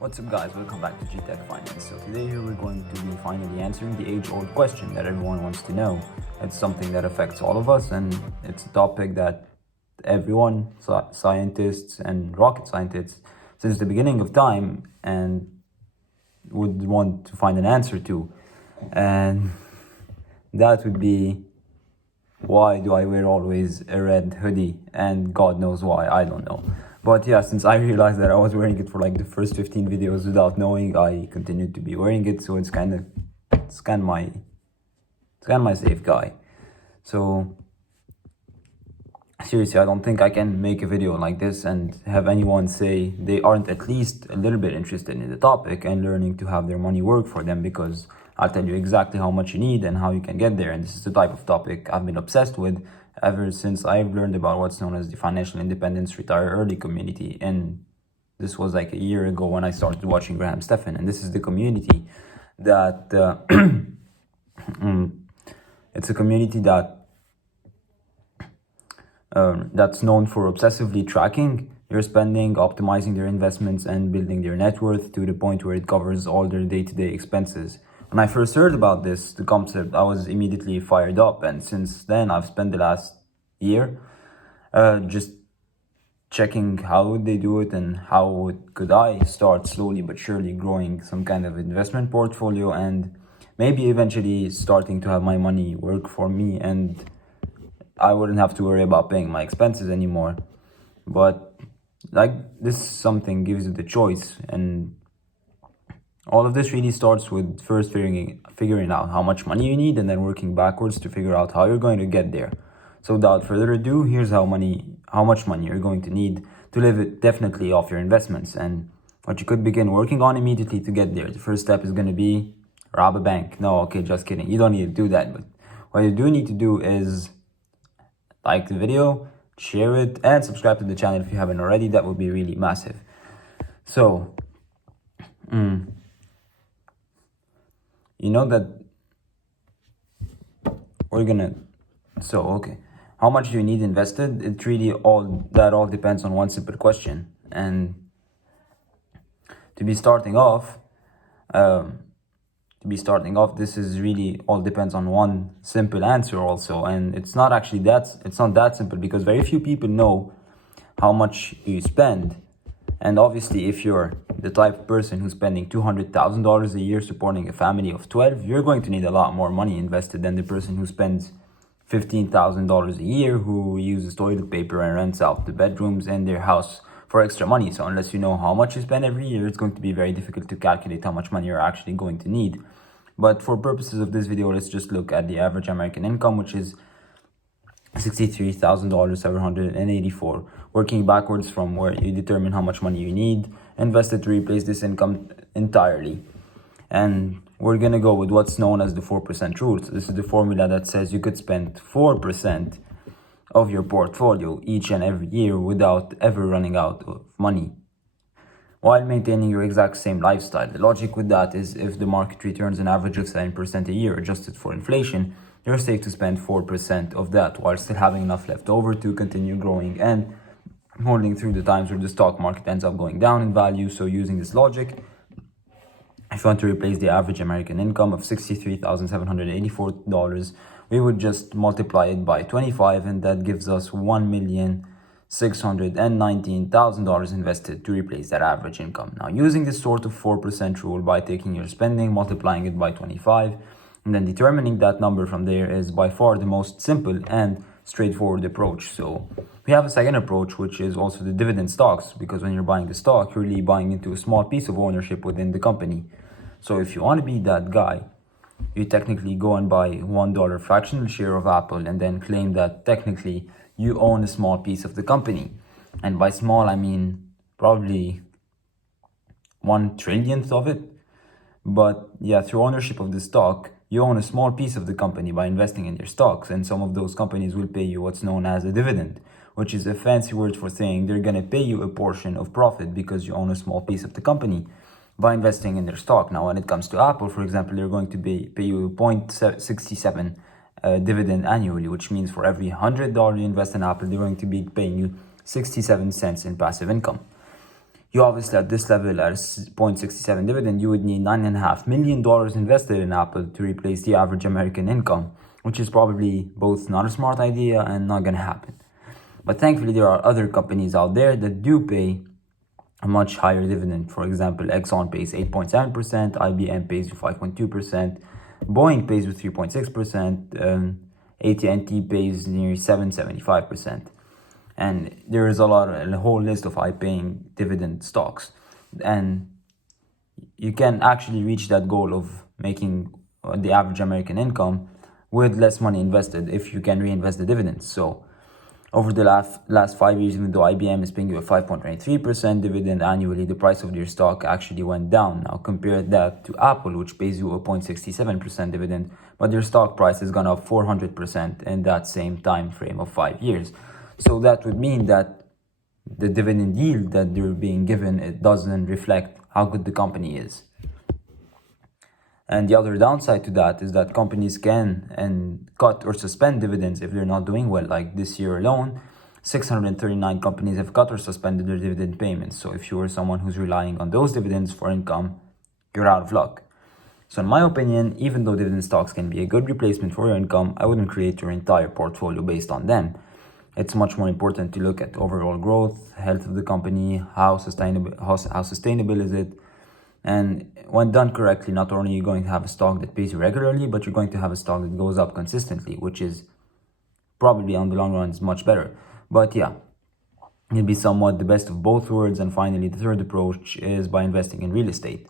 What's up guys, welcome back to GTech Finance. So today here we're going to be finally answering the age-old question that everyone wants to know. It's something that affects all of us, and it's a topic that everyone, scientists and rocket scientists, since the beginning of time and would want to find an answer to. And that would be, why do I wear always a red hoodie? And God knows why, I don't know. But yeah, since I realized that I was wearing it for like the first 15 videos without knowing, I continued to be wearing it. So it's kind of my safe guy. So seriously, I don't think I can make a video like this and have anyone say they aren't at least a little bit interested in the topic and learning to have their money work for them, because I'll tell you exactly how much you need and how you can get there. And this is the type of topic I've been obsessed with ever since I've learned about what's known as the Financial Independence Retire Early community. And this was like a year ago when I started watching Graham Stephan. And this is the community that it's a community that that's known for obsessively tracking their spending, optimizing their investments, and building their net worth to the point where it covers all their day-to-day expenses. When I first heard about the concept, I was immediately fired up, and since then I've spent the last year just checking how they do it and how could I start slowly but surely growing some kind of investment portfolio, and maybe eventually starting to have my money work for me, and I wouldn't have to worry about paying my expenses anymore. But like, this something gives you the choice, and all of this really starts with first figuring out how much money you need, and then working backwards to figure out how you're going to get there. So without further ado, here's how much money you're going to need to live it definitely off your investments, and what you could begin working on immediately to get there. The first step is going to be rob a bank. No, okay, just kidding. You don't need to do that. But what you do need to do is like the video, share it, and subscribe to the channel if you haven't already. That would be really massive. So, you know that how much do you need invested? It really all depends on one simple question. And to be starting off, this is really all depends on one simple answer also. And it's not that simple, because very few people know how much you spend. And obviously, if you're the type of person who's spending $200,000 a year supporting a family of 12, you're going to need a lot more money invested than the person who spends $15,000 a year, who uses toilet paper and rents out the bedrooms in their house for extra money. So unless you know how much you spend every year, it's going to be very difficult to calculate how much money you're actually going to need. But for purposes of this video, let's just look at the average American income, which is $63,784, working backwards from where you determine how much money you need invested to replace this income entirely. And we're going to go with what's known as the 4% rule. So this is the formula that says you could spend 4% of your portfolio each and every year without ever running out of money, while maintaining your exact same lifestyle. The logic with that is, if the market returns an average of 7% a year adjusted for inflation, you're safe to spend 4% of that while still having enough left over to continue growing and holding through the times where the stock market ends up going down in value. So using this logic, if you want to replace the average American income of $63,784, we would just multiply it by 25, and that gives us $1,619,000 invested to replace that average income. Now, using this sort of 4% rule by taking your spending, multiplying it by 25, and then determining that number from there is by far the most simple and straightforward approach. So we have a second approach, which is also the dividend stocks, because when you're buying the stock, you're really buying into a small piece of ownership within the company. So if you want to be that guy, you technically go and buy $1 fractional share of Apple and then claim that technically you own a small piece of the company. And by small, I mean probably 1/trillionth of it. But yeah, through ownership of the stock, you own a small piece of the company by investing in their stocks, and some of those companies will pay you what's known as a dividend, which is a fancy word for saying they're going to pay you a portion of profit because you own a small piece of the company by investing in their stock. Now, when it comes to Apple, for example, they're going to pay you 0.67 dividend annually, which means for every $100 you invest in Apple, they're going to be paying you 67 cents in passive income. you obviously at this level at a 0.67 dividend, you would need $9.5 million invested in Apple to replace the average American income, which is probably both not a smart idea and not going to happen. But thankfully, there are other companies out there that do pay a much higher dividend. For example, Exxon pays 8.7%, IBM pays you 5.2%, Boeing pays you 3.6%, AT&T pays nearly 7.75%. And there is a whole list of high-paying dividend stocks. And you can actually reach that goal of making the average American income with less money invested if you can reinvest the dividends. So over the last 5 years, even though IBM is paying you a 5.23% dividend annually, the price of their stock actually went down. Now compare that to Apple, which pays you a 0.67% dividend, but their stock price has gone up 400% in that same time frame of 5 years. So that would mean that the dividend yield that they're being given, it doesn't reflect how good the company is. And the other downside to that is that companies can cut or suspend dividends if they're not doing well. Like this year alone, 639 companies have cut or suspended their dividend payments. So if you are someone who's relying on those dividends for income, you're out of luck. So in my opinion, even though dividend stocks can be a good replacement for your income, I wouldn't create your entire portfolio based on them. It's much more important to look at overall growth, health of the company, how sustainable is it. And when done correctly, not only are you going to have a stock that pays you regularly, but you're going to have a stock that goes up consistently, which is probably on the long run is much better. But yeah, it'll be somewhat the best of both worlds. And finally, the third approach is by investing in real estate.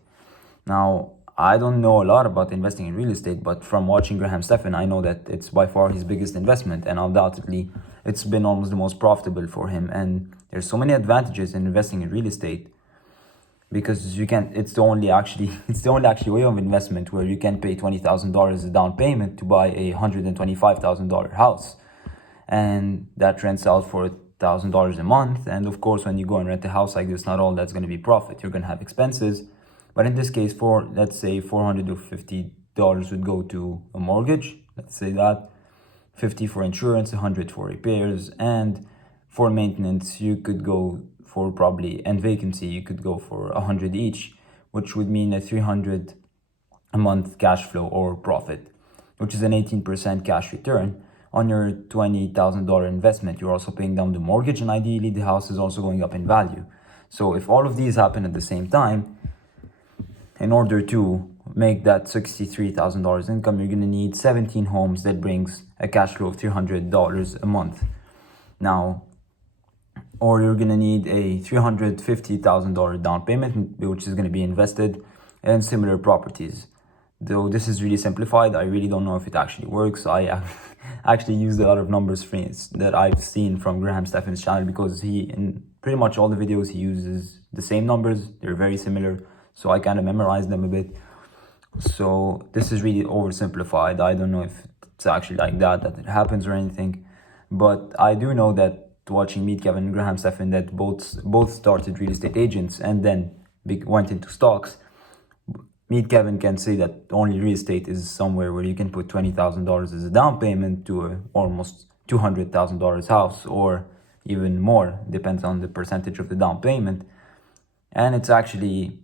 Now, I don't know a lot about investing in real estate, but from watching Graham Stephan, I know that it's by far his biggest investment, and undoubtedly it's been almost the most profitable for him. And there's so many advantages in investing in real estate, because it's the only actually way of investment where you can pay $20,000 as a down payment to buy a $125,000 house, and that rents out for $1,000 a month. And of course, when you go and rent a house like this, not all that's going to be profit. You're going to have expenses, but in this case, for let's say $450 would go to a mortgage. Let's say that 50 for insurance, 100 for repairs, and for maintenance you could go for probably, and vacancy, you could go for 100 each, which would mean a 300 a month cash flow or profit, which is an 18% cash return on your $20,000 investment. You're also paying down the mortgage, and ideally the house is also going up in value. So if all of these happen at the same time, in order to make that $63,000 income, you're going to need 17 homes that brings a cash flow of $300 a month. Now, or you're going to need a $350,000 down payment, which is going to be invested in similar properties. Though this is really simplified, I really don't know if it actually works. I actually used a lot of numbers that I've seen from Graham Stephan's channel, because in pretty much all the videos he uses the same numbers. They're very similar, so I kind of memorized them a bit. So this is really oversimplified. I don't know if it's actually like that it happens or anything, but I do know that watching Meet Kevin and Graham Stephan, that both started real estate agents and then went into stocks. Meet Kevin can say that only real estate is somewhere where you can put $20,000 as a down payment to a almost $200,000 house, or even more, depends on the percentage of the down payment. And it's actually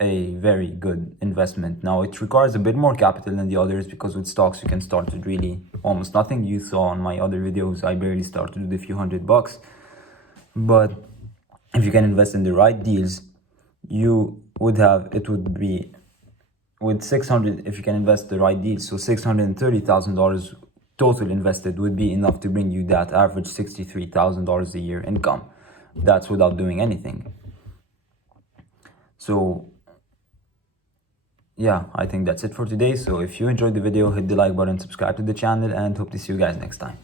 a very good investment. Now, it requires a bit more capital than the others, because with stocks you can start with really almost nothing. You saw on my other videos I barely started with a few $100. But if you can invest in the right deals, it would be with 600, if you can invest the right deals, so $630,000 total invested would be enough to bring you that average $63,000 a year income. That's without doing anything. So yeah, I think that's it for today. So if you enjoyed the video, hit the like button, subscribe to the channel, and hope to see you guys next time.